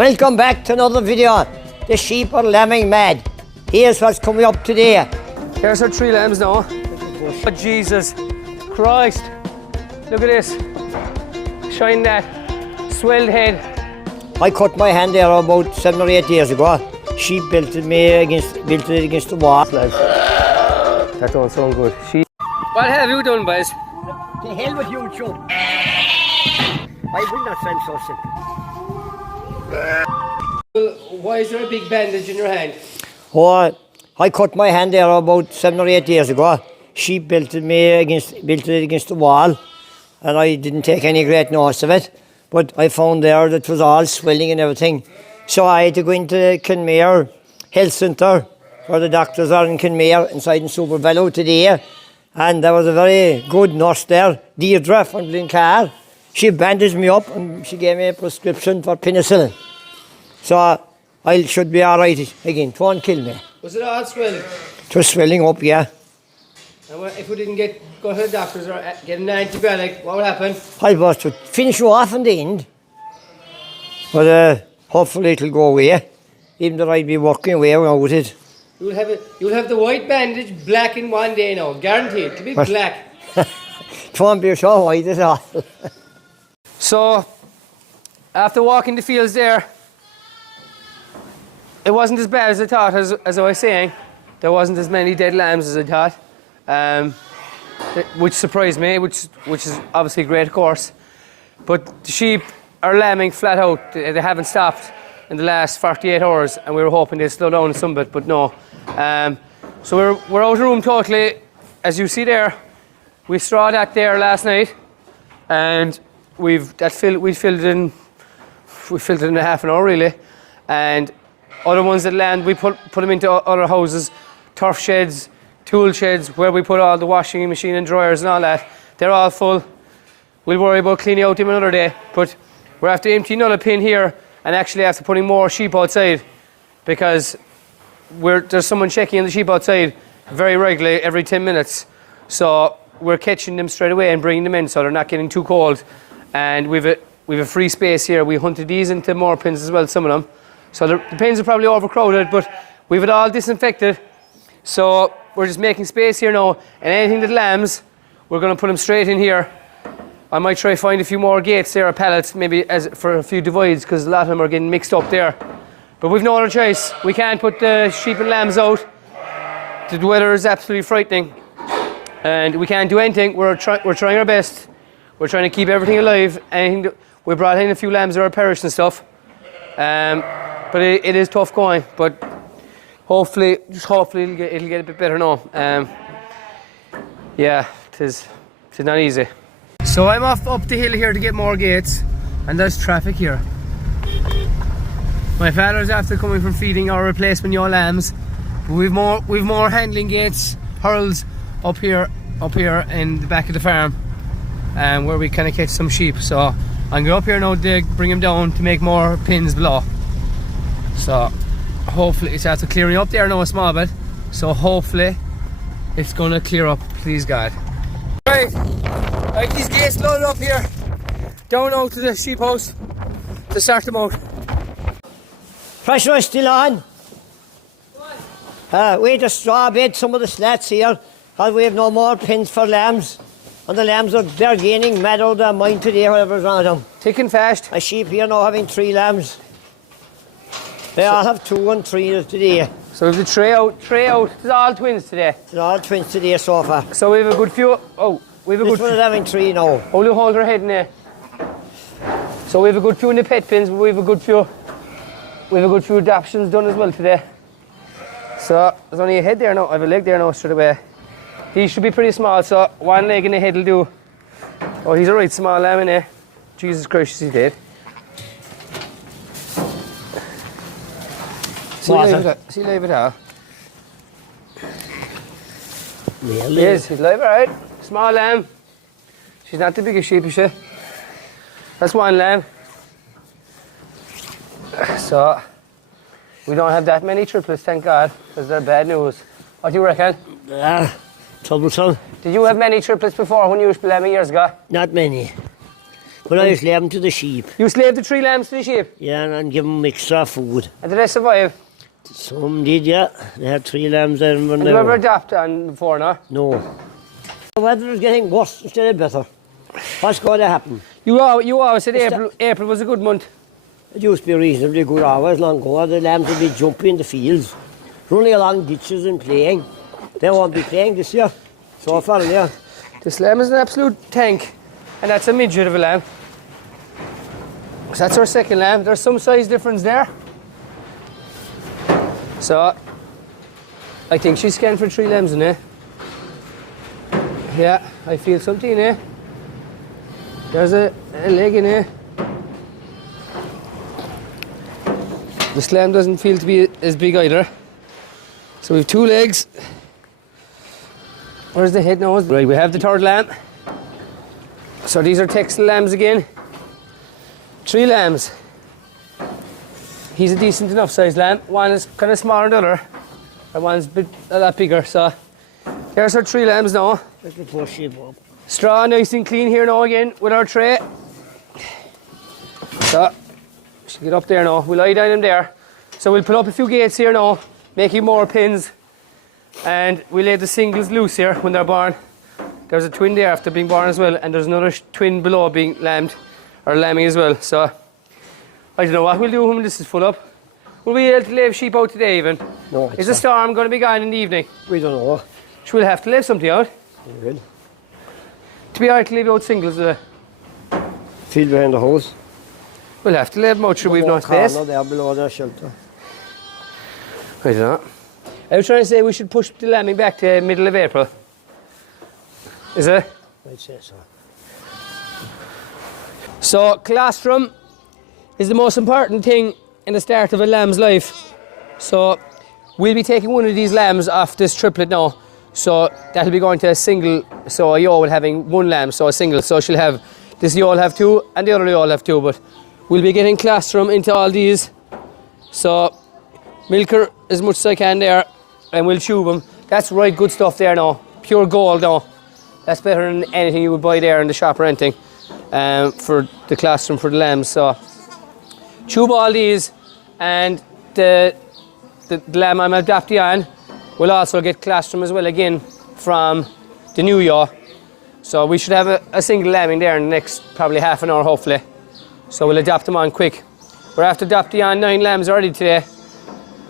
Welcome back to another video. The sheep are lambing mad. Here's what's coming up today. Here's our 3 lambs now. Oh, Jesus Christ. Look at this. Shine that swelled head. I cut my hand there about 7 or 8 years ago. Sheep built it against the wall. That don't sound good. What have you done, boys? To hell with you, Joe. I will not send so simple. Why is there a big bandage in your hand? Oh, I cut my hand there about 7 or 8 years ago. Sheep built it against the wall, and I didn't take any great notice of it. But I found there that it was all swelling and everything. So I had to go into Kenmare Health Centre, where the doctors are in Kenmare, inside in Supervalue today. And there was a very good nurse there, Deirdre from Glencar. She bandaged me up and she gave me a prescription for penicillin. So I should be all right again. It won't kill me. Was it all swelling? It was swelling up, yeah. And if we didn't go to the doctors or get an antibiotic, what would happen? I was to finish you off in the end. But hopefully it'll go away. Even though I'd be working away without it. You'll have the white bandage black in one day now, guaranteed. It'll be black. It won't be so white at all. So, after walking the fields there, it wasn't as bad as I thought, as I was saying. There wasn't as many dead lambs as I thought, which surprised me, which is obviously great, of course. But the sheep are lambing flat out. They haven't stopped in the last 48 hours, and we were hoping they'd slow down some bit, but no. So we're out of room totally. As you see there, we strawed that there last night, and we filled it in a half an hour really, and other ones that land, we put them into other houses, turf sheds, tool sheds, where we put all the washing machine and dryers and all that. They're all full. We'll worry about cleaning out them another day, but we're after emptying another pin here and actually after putting more sheep outside, because there's someone checking on the sheep outside very regularly every 10 minutes. So we're catching them straight away and bringing them in so they're not getting too cold. And we've a free space here. We hunted these into more pins as well, some of them. So the pins are probably overcrowded, but we've it all disinfected. So we're just making space here now, and anything that lambs, we're going to put them straight in here. I might try find a few more gates there, or pallets, maybe for a few divides, because a lot of them are getting mixed up there. But we've no other choice. We can't put the sheep and lambs out. The weather is absolutely frightening, and we can't do anything. We're trying our best. We're trying to keep everything alive. We brought in a few lambs that are perished and stuff. But it is tough going. But hopefully it'll get a bit better now. Yeah, it's not easy. So I'm off up the hill here to get more gates, and there's traffic here. My father's after coming from feeding our replacement young lambs. But we've more handling gates, hurls up here in the back of the farm, where we kind of catch some sheep. So I'm going up here now to bring them down to make more pins below. So hopefully it's after clearing up there now a small bit. So hopefully it's going to clear up, please God. Right, like these gates loaded up here, down out to the sheep house to start them out. Pressure is still on. We just straw bed some of the slats here, because we have no more pins for lambs. And the lambs they're gaining mad out of their mind today, whatever's wrong with them. Thick and fast. A sheep here now having 3 lambs. They all have 2 and 3 today. So we've the tray out. It's all twins today. It's all twins today so far. So we have a good few. This one is having 3 now. Only hold her head in there. So we have a good few in the pet pins, but we have a good few adoptions done as well today. So there's only a head there now. I have a leg there now straight away. These should be pretty small, so 1 leg in the head will do. Oh, he's a right small lamb in there. Jesus Christ, he's dead. See you live it out. Yes, he's live, alright. Small lamb. She's not the biggest sheep, is she? That's 1 lamb. So we don't have that many triplets, thank God, because they're bad news. What do you reckon? Troublesome. Did you have many triplets before when you were lambing years ago? Not many. But I used to leave them to the sheep. You slaved the 3 lambs to the sheep, Yeah, and give them extra food. and did they survive? Some did, yeah. They had 3 lambs there when And they you ever were... adopt on before, no? No. The weather is getting worse instead of better. What's going to happen? You always said April was a good month. It used to be reasonably good hours long ago. The lambs would be jumping in the fields, running along ditches and playing. They won't be playing this year. So far, yeah. This lamb is an absolute tank, and that's a midget of a lamb. So that's our second lamb. There's some size difference there. So I think she's scanned for 3 lambs in there. Yeah, I feel something in there. There's a leg in there. This lamb doesn't feel to be as big either. So we have 2 legs. Where's the head now? Right, we have the 3rd lamb. So these are Texel lambs again. 3 lambs. He's a decent enough sized lamb. One is kind of smaller than the other, and one's a lot bigger. So there's our 3 lambs now. Let me push sheep up. Straw nice and clean here now again with our tray. So she'll get up there now. We'll lie down him there. So we'll put up a few gates here now, making more pins, and we'll lay the singles loose here when they're born. There's a twin there after being born as well, and there's another twin below being lambed, or lambing as well. So I don't know what we'll do when this is full up. Will we be able to leave sheep out today even? No. Is the storm going to be gone in the evening? We don't know. So we'll have to leave something out. We will. To be alright to leave out singles today. Field behind the house. We'll have to leave them out, sure we've no space. No, they're below their shelter. I don't know. I was trying to say we should push the lambing back to middle of April. Is it? I'd say so. So, colostrum is the most important thing in the start of a lamb's life. So, we'll be taking one of these lambs off this triplet now. So, that'll be going to a single. So, a ewe will having 1 lamb, so a single. So, she'll have, this ewe will have 2, and the other ewe will have 2. But we'll be getting colostrum into all these. So, milk her as much as I can there, and we'll tube them. That's right good stuff there now. Pure gold now. That's better than anything you would buy there in the shop or anything for the colostrum for the lambs. So tube all these, and the lamb I'm adopting on will also get colostrum as well again from the new year. So we should have a single lamb in there in the next probably half an hour hopefully. So we'll adopt them on quick. We're after adopting on 9 lambs already today.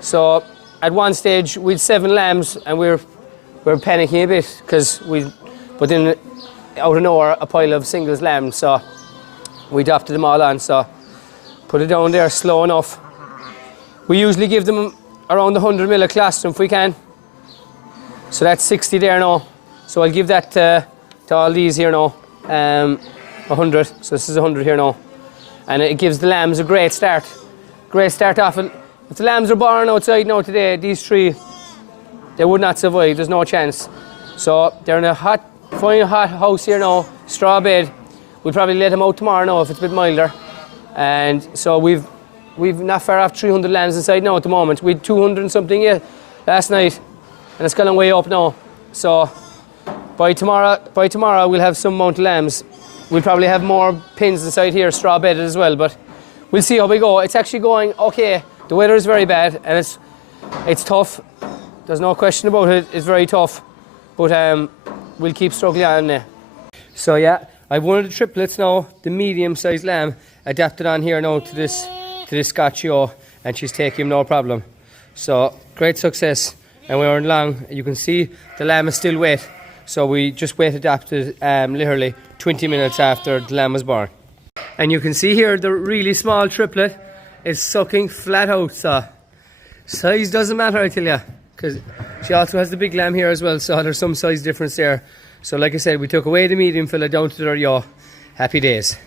So at one stage we'd 7 lambs, and we're panicking a bit because but then out of nowhere a pile of singles lambs, so we adopted them all on. So put it down there slow enough. We usually give them around 100 ml of colostrum if we can. So that's 60 there now. So I'll give that to all these here now, 100. So this is 100 here now, and it gives the lambs a great start. Great start off. If the lambs are born outside now today, these 3, they would not survive. There's no chance. So they're in a fine hot house here now, straw bed. We'll probably let them out tomorrow now if it's a bit milder. And so we've not far off 300 lambs inside now at the moment. We had 200 and something last night, and it's gone way up now. So by tomorrow we'll have some amount of lambs. We'll probably have more pins inside here, straw bedded as well. But we'll see how we go. It's actually going okay. The weather is very bad, and it's tough. There's no question about it. It's very tough, but we'll keep struggling on there. So yeah, I've one of the triplets now, the medium-sized lamb, adapted on here now to this Scotch ewe, and she's taking him no problem. So great success, and we weren't long. You can see the lamb is still wet, so we just wet adapted literally 20 minutes after the lamb was born. And you can see here the really small triplet is sucking flat out. So size doesn't matter, I tell you, because she also has the big lamb here as well, so there's some size difference there. So like I said, we took away the medium fella down to their yaw. Happy days.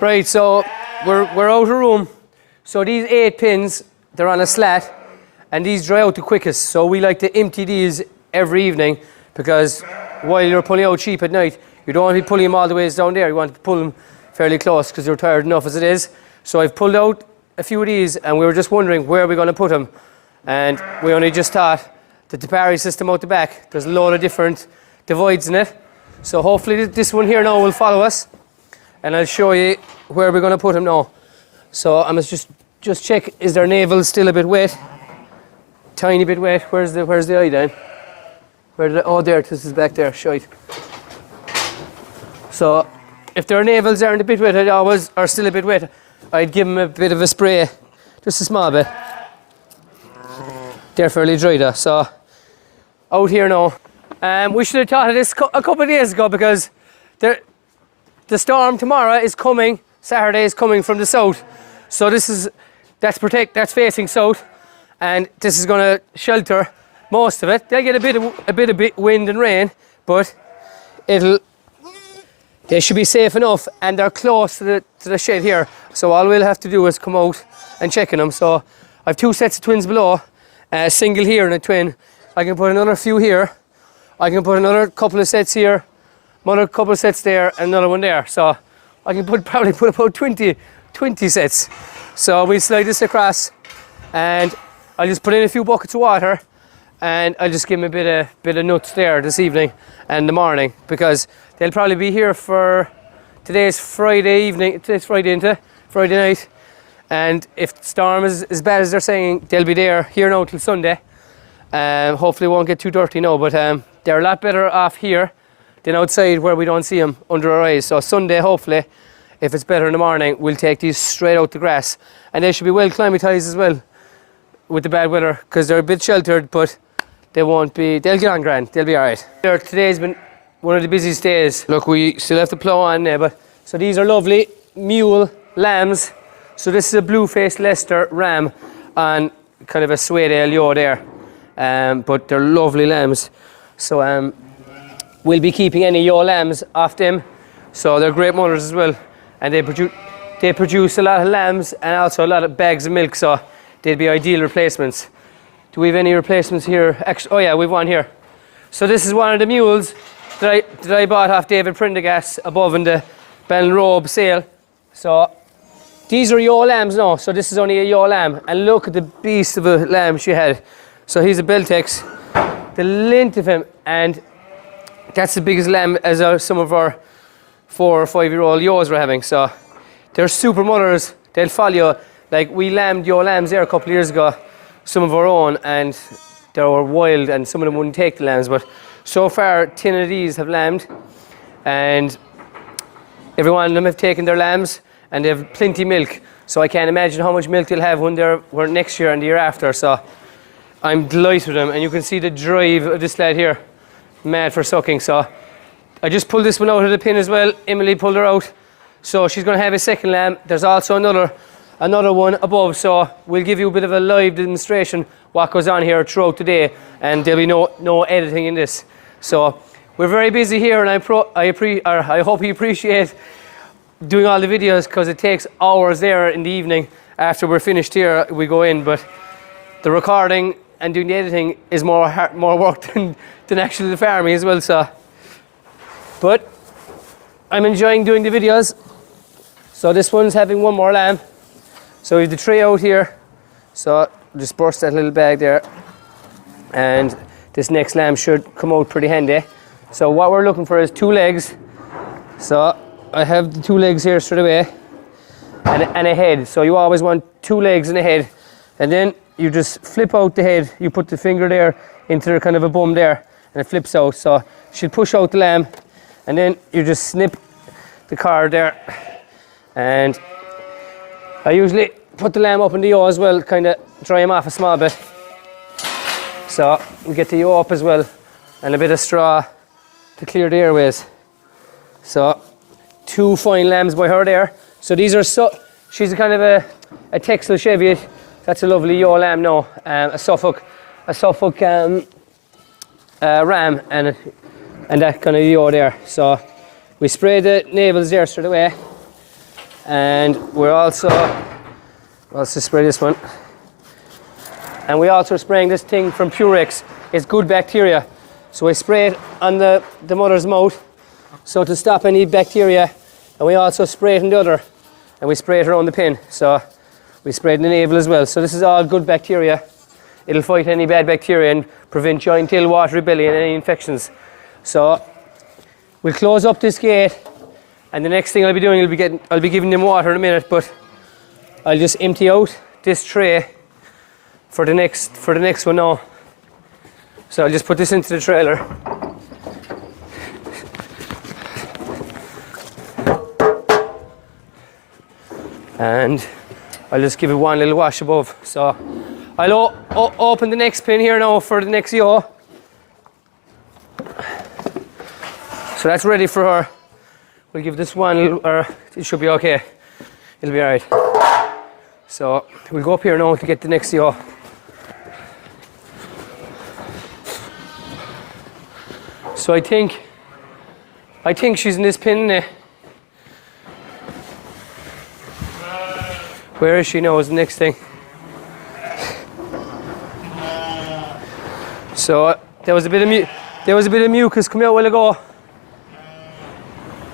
Right, so we're out of room. So these 8 pins, they're on a slat, and these dry out the quickest. So we like to empty these every evening, because while you're pulling out sheep at night, you don't want to be pulling them all the ways down there. You want to pull them fairly close because you're tired enough as it is. So I've pulled out a few of these, and we were just wondering where we're going to put them. And we only just thought the Tapari system out the back, there's a load of different divides in it. So hopefully this one here now will follow us. and I'll show you where we're going to put them now. So I must just check, is their navel still a bit wet? Tiny bit wet. Where's the eye then? Oh, there, this is back there, shite. So if their navels aren't a bit wet, are still a bit wet, I'd give them a bit of a spray, just a small bit. They're fairly dry though, so out here now. We should have thought of this a couple of days ago, because the storm tomorrow is coming, Saturday is coming from the south. So that's facing south, and this is going to shelter most of it. They'll get a bit of wind and rain, but they should be safe enough, and they're close to the shed here. So all we'll have to do is come out and check on them. So I've 2 sets of twins below, a single here and a twin. I can put another few here. I can put another couple of sets here, another couple of sets there, and another one there. So I can probably put about 20 sets. So we'll slide this across, and I'll just put in a few buckets of water, and I'll just give them a bit of nuts there this evening and the morning, because they'll probably be here for today's Friday evening. Today's Friday into Friday night, and if the storm is as bad as they're saying, they'll be here now till Sunday. Hopefully it won't get too dirty now, but they're a lot better off here than outside where we don't see them under our eyes. So Sunday, hopefully, if it's better in the morning, we'll take these straight out the grass, and they should be well climatised as well with the bad weather, because they're a bit sheltered, but they'll get on grand, they'll be all right. Today's been one of the busiest days. Look, we still have to plough on there, but so these are lovely mule lambs. So this is a blue-faced Leicester ram on kind of a suede LEO there, but they're lovely lambs. So we'll be keeping any ewe lambs off them. So they're great mothers as well, and they produce a lot of lambs and also a lot of bags of milk. So they'd be ideal replacements. Do we have any replacements here? Actually, oh yeah, we've one here. So this is one of the mules that I bought off David Prendergast above in the Ballinrobe sale. So these are ewe lambs now. So this is only a ewe lamb, and look at the beast of a lamb she had. So he's a Beltex. The length of him, and that's the biggest lamb as some of our 4 or 5 year old ewes we're having. So they're super mothers. They'll follow you. Like, we lambed ewe lambs there a couple of years ago, some of our own, and they were wild, and some of them wouldn't take the lambs. But so far, 10 of these have lambed, and every one of them have taken their lambs, and they have plenty of milk. So I can't imagine how much milk they'll have when they're next year and the year after. So I'm delighted with them, and you can see the drive of this lad here, mad for sucking. So I just pulled this one out of the pen as well. Emily pulled her out, so she's going to have a second lamb. There's also another one above, so we'll give you a bit of a live demonstration what goes on here throughout the day, and there'll be no editing in this. So we're very busy here, and I hope you appreciate doing all the videos, because it takes hours there in the evening after we're finished here. We go in, but the recording and doing the editing is more work than actually the farming as well. So, but I'm enjoying doing the videos. So this one's having one more lamb. So we have the tray out here. So just burst that little bag there, and this next lamb should come out pretty handy. So what we're looking for is 2 legs. So I have the 2 legs here straight away, and a head. So you always want 2 legs and a head, and then you just flip out the head. You put the finger there into kind of a bum there, and it flips out. So she'll push out the lamb, and then you just snip the card there. And I usually put the lamb up in the ewe as well, kind of dry him off a small bit. So we get the ewe up as well, and a bit of straw to clear the airways. So 2 fine lambs by her there. So these are she's a kind of a Texel Cheviot. That's a lovely ewe lamb now, a Suffolk ram, and that kind of ewe there. So we spray the navels there straight away, and we're also spray this one, and we also spraying this thing from Purex. It's good bacteria, so we spray it on the mother's mouth, so to stop any bacteria, and we also spray it in the udder, and we spray it around the pen. So we sprayed in the navel as well. So this is all good bacteria. It'll fight any bad bacteria and prevent joint ill, watery belly, and any infections. So we'll close up this gate And the next thing I'll be doing, I'll be giving them water in a minute, but I'll just empty out this tray for the next one now. So I'll just put this into the trailer. And I'll just give it one little wash above. So I'll open the next pin here now for the next yaw. So that's ready for her. We'll give this one little, or it should be okay. It'll be alright. So we'll go up here now to get the next yaw. So I think she's in this pin now. Where is she now is the next thing. So there was a bit of mucus coming out a while ago.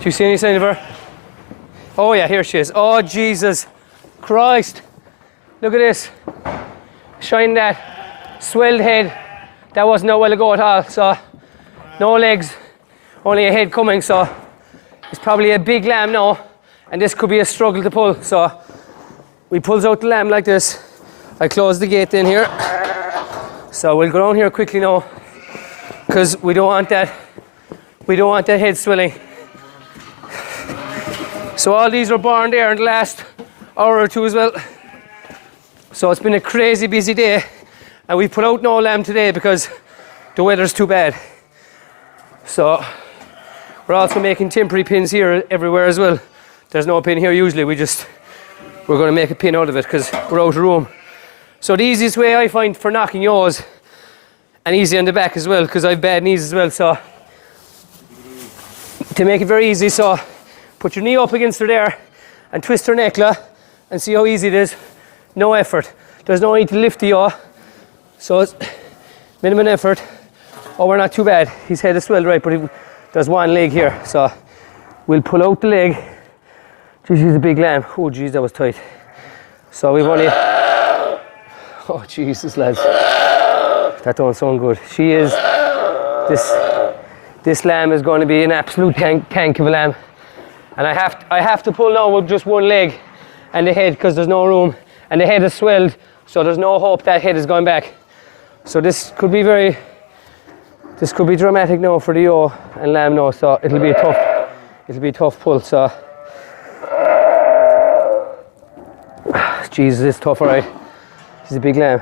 Do you see any sign of her? Oh yeah, here she is. Oh Jesus Christ. Look at this. Shine that. Swelled head. That wasn't out a while ago at all. So no legs, only a head coming. So it's probably a big lamb now. And this could be a struggle to pull. So we pulls out the lamb like this. I close the gate in here. So we'll go down here quickly now, because we don't want that head swelling. So all these were born there in the last hour or two as well. So it's been a crazy busy day, and we put out no lamb today because the weather's too bad. So we're also making temporary pins here everywhere as well. There's no pin here usually. We're going to make a pin out of it because we're out of room. So the easiest way I find for knocking yaws, and easy on the back as well, because I have bad knees as well, so to make it very easy, so put your knee up against her there and twist her neck, and see how easy it is. No effort. There's no need to lift the yaw, so it's minimum effort. Oh, we're not too bad. His head is swelled right, but there's one leg here, so we'll pull out the leg. Geez, she's a big lamb. Oh geez, that was tight. So we've only... Oh Jesus, lads. That don't sound good. She is... This lamb is going to be an absolute tank of a lamb. And I have to pull now with just one leg and the head, because there's no room. And the head is swelled, so there's no hope that head is going back. So this could be dramatic now for the yaw and lamb now, so it'll be a tough pull, so... Jesus, it's tough, alright. She's a big lamb.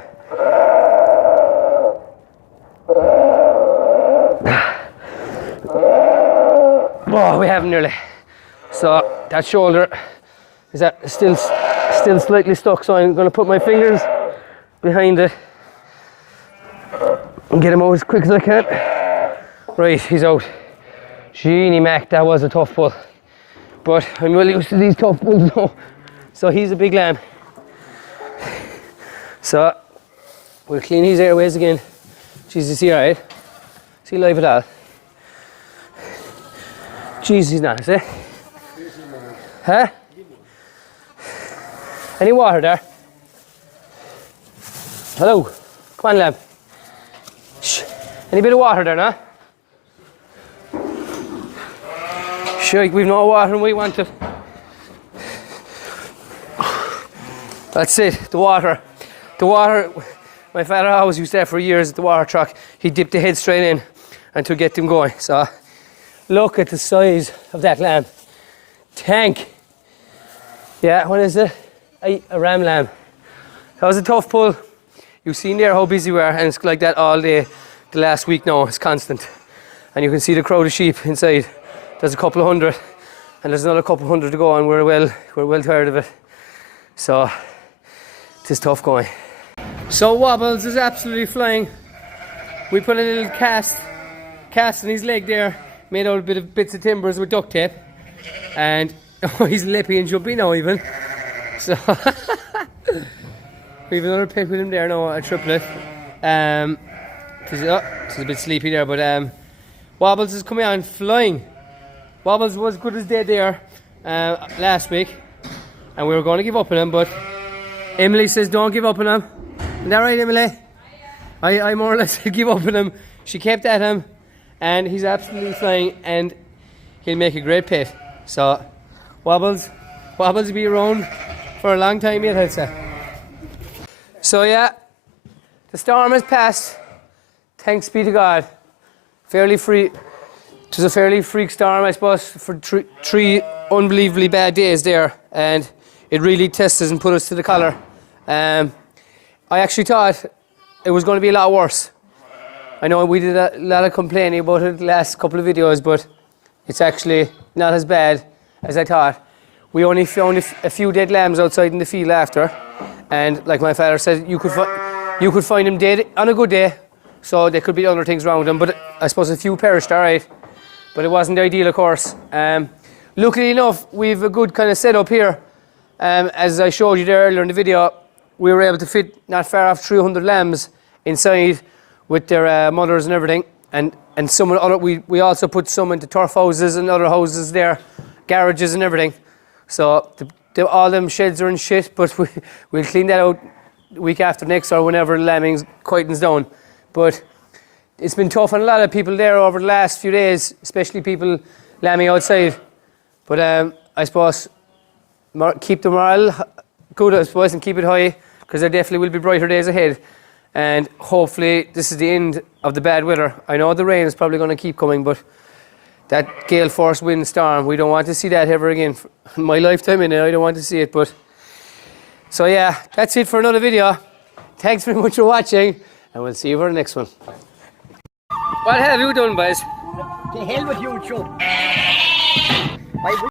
Oh, we have nearly. So that shoulder is still slightly stuck, so I'm going to put my fingers behind it and get him out as quick as I can. Right, he's out. Jeannie Mac, that was a tough pull. But I'm well used to these tough pulls now. So he's a big lamb. So we'll clean his airways again. Jesus, is he alright? Is he alive at all? Jesus, he's not, is he? Huh? Any water there? Hello? Come on, lamb. Shh. Any bit of water there, no? Sure, we've no water and we want it. That's it, the water. The water, my father always used that for years at the water truck. He dipped the head straight in and to get them going. So look at the size of that lamb. Tank. Yeah, what is it? A ram lamb. That was a tough pull. You've seen there how busy we are, and it's like that all day. The last week now, it's constant. And you can see the crowd of sheep inside. There's a couple of hundred, and there's another couple of hundred to go, and we're well tired of it. So it is tough going. So Wobbles is absolutely flying. We put a little cast in his leg there, made out of bits of timbers with duct tape, and he's lippy and jumpy now even. So we have another pick with him there now, a triplet. He's a bit sleepy there, but Wobbles is coming on flying. Wobbles was good as dead there last week, and we were going to give up on him, but Emily says don't give up on him. Isn't that right, Emily? I more or less said give up on him. She kept at him, and he's absolutely flying, and he'll make a great pet. So, Wobbles will be around for a long time yet, I'd say. So yeah, the storm has passed. Thanks be to God. Fairly free. It was a fairly freak storm, I suppose, for three unbelievably bad days there, and it really tested us and put us to the collar. I actually thought it was going to be a lot worse. I know we did a lot of complaining about it the last couple of videos, but it's actually not as bad as I thought. We only found a few dead lambs outside in the field after, and like my father said, you could find them dead on a good day, so there could be other things wrong with them, but I suppose a few perished, all right. But it wasn't ideal, of course. Luckily enough, we've a good kind of setup here. As I showed you there earlier in the video, we were able to fit not far off 300 lambs inside with their mothers and everything. And some of the other, we also put some into turf houses and other houses there, garages and everything. So all them sheds are in shit, but we'll clean that out the week after next or whenever the lambing quietens down. But it's been tough on a lot of people there over the last few days, especially people lambing outside. But I suppose keep the morale good, I suppose, and keep it high, because there definitely will be brighter days ahead. And hopefully this is the end of the bad weather. I know the rain is probably going to keep coming, but that gale force wind storm, we don't want to see that ever again. In my lifetime in it, I don't want to see it. But so yeah, that's it for another video. Thanks very much for watching, and we'll see you for the next one. What have you done, boys? The hell with you, Joe.